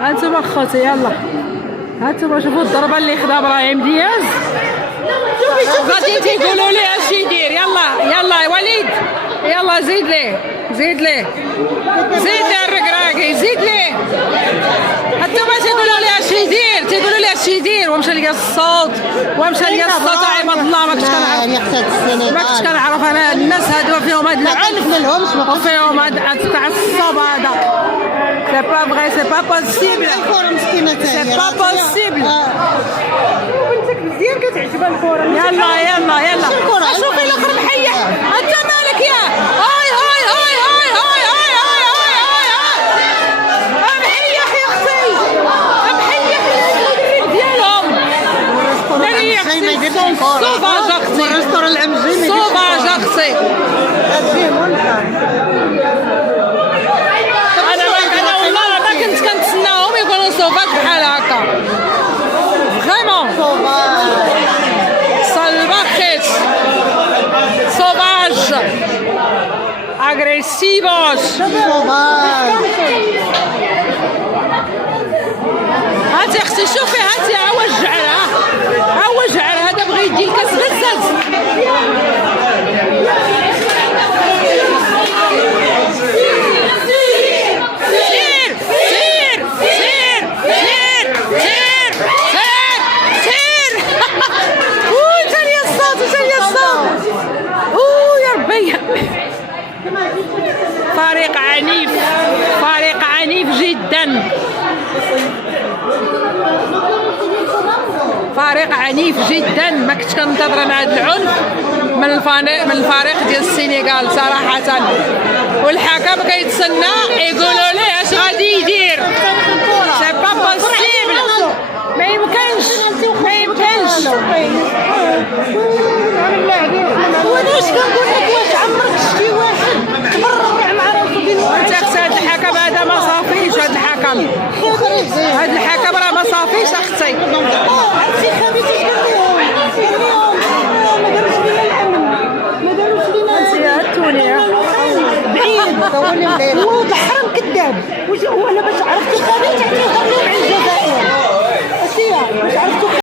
هانتوما خوتي يلا، هانتوما شوفوا الضربه اللي خدا ابراهيم دياز. غادي تيقولوا لي اش يدير. يلا يلا يا وليد، يلا زيد ليه، زيد ليه، زيد ليه الركراكي، زيد ليه. هانتوما تيقولوا لي اش يدير، تيقولوا لي اش يدير. ومشى ليا الصوت، ومشى ليا الصوت عباد الله. ما كنتش كنعرف، ما كنتش كنعرف انا الناس هادو فيهم هاد العنف وفيهم هاد التعصب هذا. C'est pas vrai, c'est pas possible. C'est pas possible. بنتك مزيان كتعجبها الكره. يلا يلا يلا شوفي الاخر محيح. انت مالك يا هاي هاي هاي هاي هاي هاي هاي هاي هاي محيح يا اختي، محيح المدرب ديالهم. ناري يا اختي صوفاج اختي، صوفاج اختي. كنت كنتسناهم يكونوا صوفاج بحال هكا فريمون. سالفاجيس، صوفاج، اغريسيفوس. هاتي اختي شوفي، هاتي ها هو الجعر، ها هو الجعر هذا بغى يدي الكاس بزاف. فريق عنيف، فريق عنيف جدا، فريق عنيف جدا. ما كنتش كننتظر انا هذا العنف من الفريق ديال السنغال صراحه. والحكم كيتسنى يقولوا ليه اش غادي يدير. سي با بوسيبل، ما يمكنش، ما يمكنش. واش كنقول لك، واش عمرك شتي واحد تبرع مع راسو بين واحد؟ انت هاد الحكم هذا ما صافيش، هاد الحكم، هاد الحكم راه ما صافيش اختي. عرفتي خبيتي شكون ما داروش لينا الامن، ما داروش لينا التوني بعيد. هو بحرم كذاب. واش هو انا باش عرفتي خبيتي